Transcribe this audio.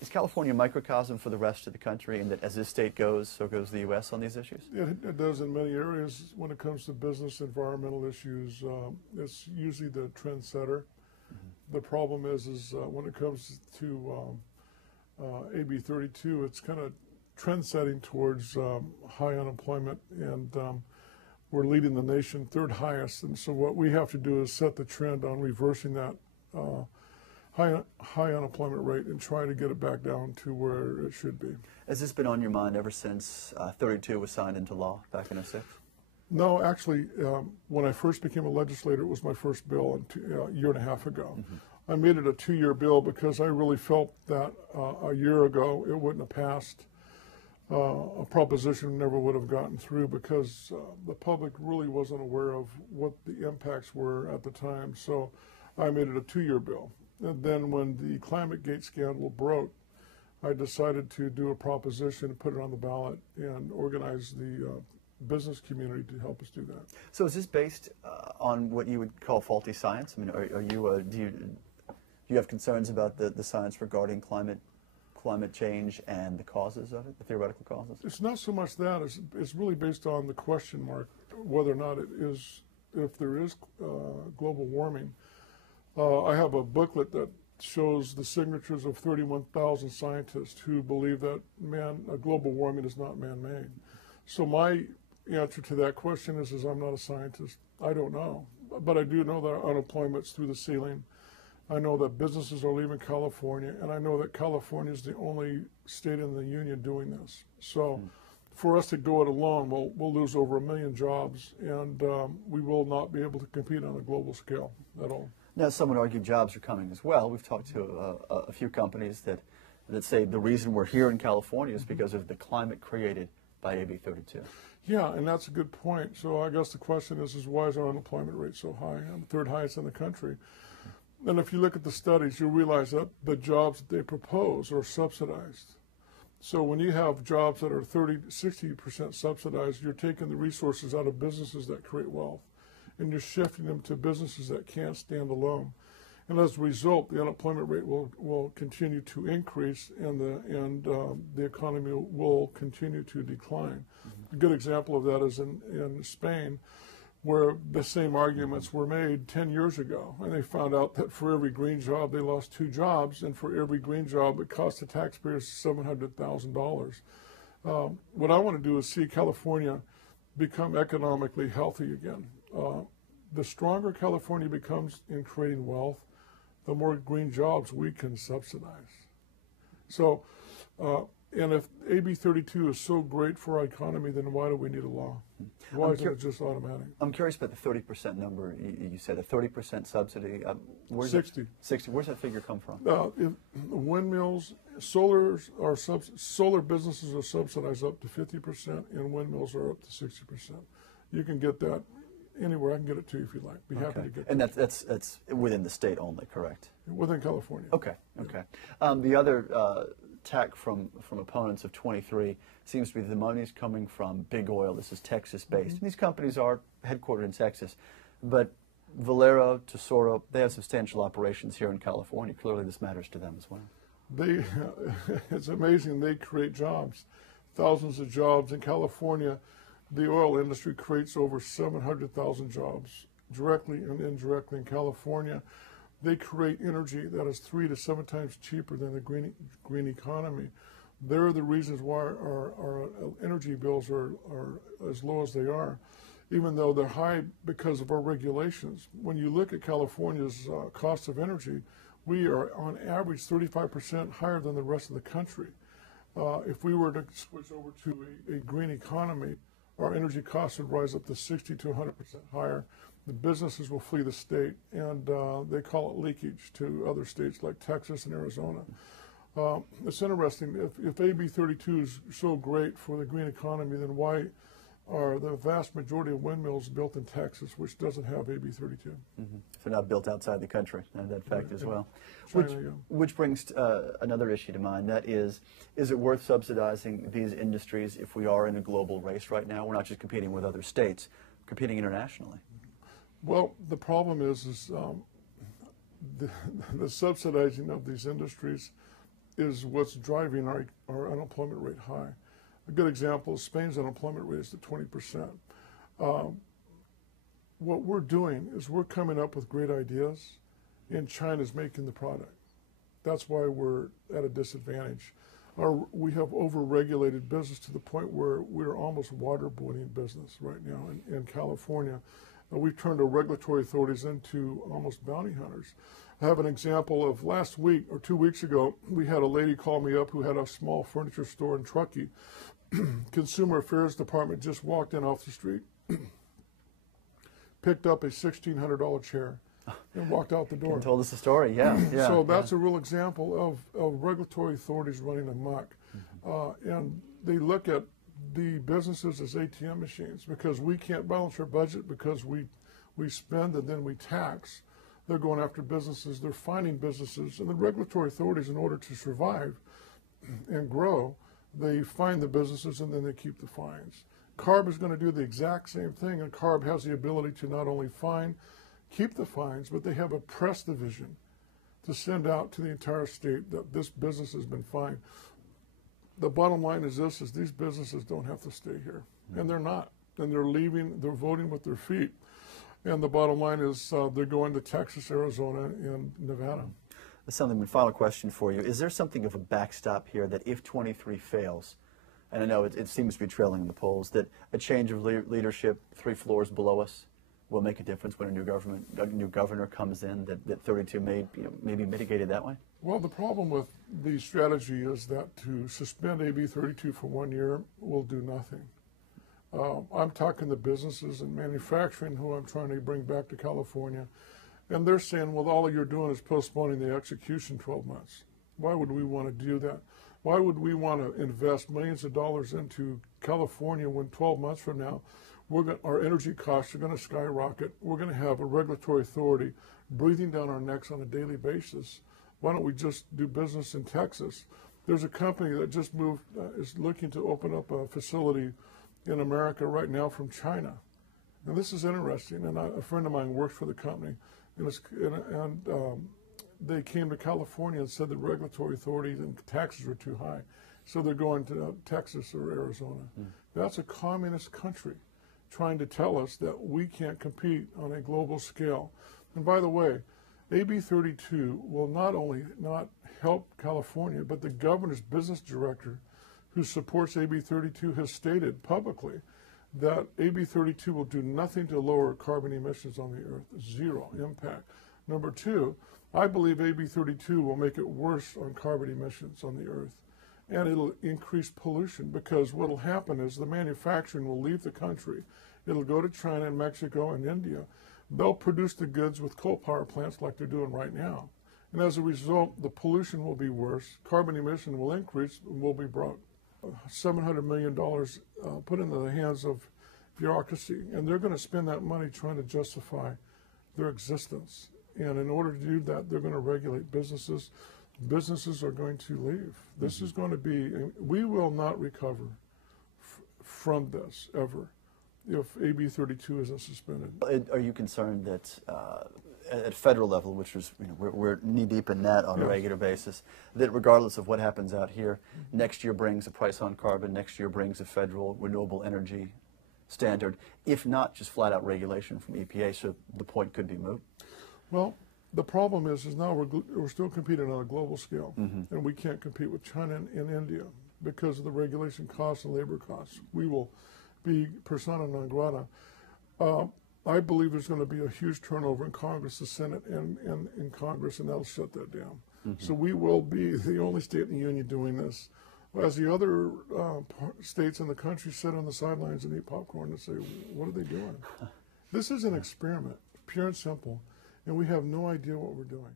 Is California a microcosm for the rest of the country, and that as this state goes, so goes the U.S. on these issues? It does in many areas. When it comes to business environmental issues, it's usually the trendsetter. The problem is when it comes to AB 32, it's kind of trend setting towards high unemployment, and we're leading the nation third highest. And so what we have to do is set the trend on reversing that high unemployment rate and try to get it back down to where it should be. Has this been on your mind ever since 32 was signed into law back in '06? No, actually, when I first became a legislator, it was my first bill a year and a half ago. I made it a 2-year bill because I really felt that a year ago it wouldn't have passed. A proposition never would have gotten through because the public really wasn't aware of what the impacts were at the time. So I made it a 2-year bill. And then when the ClimateGate scandal broke, I decided to do a proposition, put it on the ballot, and organize the business community to help us do that. So is this based on what you would call faulty science? I mean, are you do you have concerns about the science regarding climate change and the causes of it, the theoretical causes? It's not so much that. It's really based on the question mark whether or not it is, if there is global warming. I have a booklet that shows the signatures of 31,000 scientists who believe that global warming is not man-made. So my answer to that question is I'm not a scientist. I don't know. But I do know that unemployment's through the ceiling. I know that businesses are leaving California, and I know that California is the only state in the union doing this. So for us to go it alone, we'll lose over 1 million jobs, and we will not be able to compete on a global scale at all. Now, some would argue jobs are coming as well. We've talked to a few companies that say the reason we're here in California is because of the climate created by AB 32. Yeah, and that's a good point. So I guess the question is why is our unemployment rate so high? Third highest in the country. And if you look at the studies, you'll realize that the jobs that they propose are subsidized. So when you have jobs that are 60% subsidized, you're taking the resources out of businesses that create wealth, and you're shifting them to businesses that can't stand alone. And as a result, the unemployment rate will continue to increase, and the economy will continue to decline. A good example of that is in Spain, where the same arguments were made 10 years ago. And they found out that for every green job, they lost 2 jobs, and for every green job, it cost the taxpayers $700,000. What I want to do is see California become economically healthy again. The stronger California becomes in creating wealth, the more green jobs we can subsidize. So, and if AB 32 is so great for our economy, then why do we need a law? Why isn't it just automatic? I'm curious about the 30% number. You said a 30% subsidy. Where's 60. 60. Where's that figure come from? Windmills, solar businesses are subsidized up to 50%, and windmills are up to 60%. You can get that anywhere. I can get it to you if you like. Be happy to get it. And that's within the state only, correct? Within California. Okay, okay. The other tack from opponents of 23 seems to be the money's coming from big oil. This is Texas-based. These companies are headquartered in Texas, but Valero, Tesoro, they have substantial operations here in California. Clearly this matters to them as well. It's amazing. They create jobs, thousands of jobs. In California, the oil industry creates over 700,000 jobs, directly and indirectly in California. They create energy that is 3 to 7 times cheaper than the green economy. They're the reasons why our energy bills are as low as they are, even though they're high because of our regulations. When you look at California's cost of energy, we are on average 35% higher than the rest of the country. If we were to switch over to a green economy, our energy costs would rise up to 60 to 100% higher. The businesses will flee the state, and they call it leakage to other states like Texas and Arizona. It's interesting. If AB 32 is so great for the green economy, then why are the vast majority of windmills built in Texas, which doesn't have AB 32? If they're not built outside the country, and that fact as well. China, Which brings another issue to mind. That is it worth subsidizing these industries if we are in a global race right now? We're not just competing with other states, we're competing internationally. Well, the problem is the subsidizing of these industries is what's driving our unemployment rate high. A good example is Spain's unemployment rate is at 20%. What we're doing is we're coming up with great ideas, and China's making the product. That's why we're at a disadvantage. We have over-regulated business to the point where we're almost waterboarding business right now in California. We've turned our regulatory authorities into almost bounty hunters. I have an example of last week or 2 weeks ago, we had a lady call me up who had a small furniture store in Truckee. Consumer Affairs Department just walked in off the street, picked up a $1,600 chair, and walked out the door. And told us the story, yeah. So that's a real example of regulatory authorities running amok. And they look at the businesses as ATM machines because we can't balance our budget because we spend and then we tax. They're going after businesses, they're finding businesses, and the regulatory authorities, in order to survive and grow, they find the businesses and then they keep the fines. CARB is going to do the exact same thing, and CARB has the ability to not only keep the fines, but they have a press division to send out to the entire state that this business has been fined. The bottom line is this, is these businesses don't have to stay here, and they're not. And they're leaving, they're voting with their feet. And the bottom line is they're going to Texas, Arizona, and Nevada. Assemblyman, final question for you. Is there something of a backstop here that if 23 fails, and I know it seems to be trailing in the polls, that a change of leadership 3 floors below us will make a difference when a new governor comes in, that 32 may be mitigated that way? Well, the problem with the strategy is that to suspend AB 32 for 1 year will do nothing. I'm talking to businesses and manufacturing who I'm trying to bring back to California, and they're saying, well, all you're doing is postponing the execution 12 months. Why would we want to do that? Why would we want to invest millions of dollars into California when 12 months from now our energy costs are going to skyrocket? We're going to have a regulatory authority breathing down our necks on a daily basis. Why don't we just do business in Texas? There's a company that just moved, is looking to open up a facility in America right now from China. Now this is interesting, and a friend of mine works for the company, and they came to California and said the regulatory authorities and taxes were too high, so they're going to Texas or Arizona. That's a communist country trying to tell us that we can't compete on a global scale. And by the way, AB 32 will not only not help California, but the governor's business director who supports AB 32 has stated publicly that AB 32 will do nothing to lower carbon emissions on the earth, zero impact. Number 2, I believe AB 32 will make it worse on carbon emissions on the earth, and it'll increase pollution because what will happen is the manufacturing will leave the country. It'll go to China and Mexico and India. They'll produce the goods with coal power plants like they're doing right now. And as a result, the pollution will be worse, carbon emission will increase, and will be brought $700 million put into the hands of bureaucracy, and they're going to spend that money trying to justify their existence. And in order to do that, they're going to regulate businesses. Businesses are going to leave. This is going to be, we will not recover from this ever if AB 32 isn't suspended. Are you concerned that at federal level, which is, we're knee-deep in that on a regular basis, that regardless of what happens out here, next year brings a price on carbon, next year brings a federal renewable energy standard, if not just flat-out regulation from EPA, so the point could be moot? Well, the problem is now we're still competing on a global scale, and we can't compete with China and India because of the regulation costs and labor costs. We will be persona non grata. I believe there's going to be a huge turnover in Congress, the Senate, and in Congress, and that'll shut that down. So we will be the only state in the union doing this. As the other states in the country sit on the sidelines and eat popcorn and say, what are they doing? This is an experiment, pure and simple, and we have no idea what we're doing.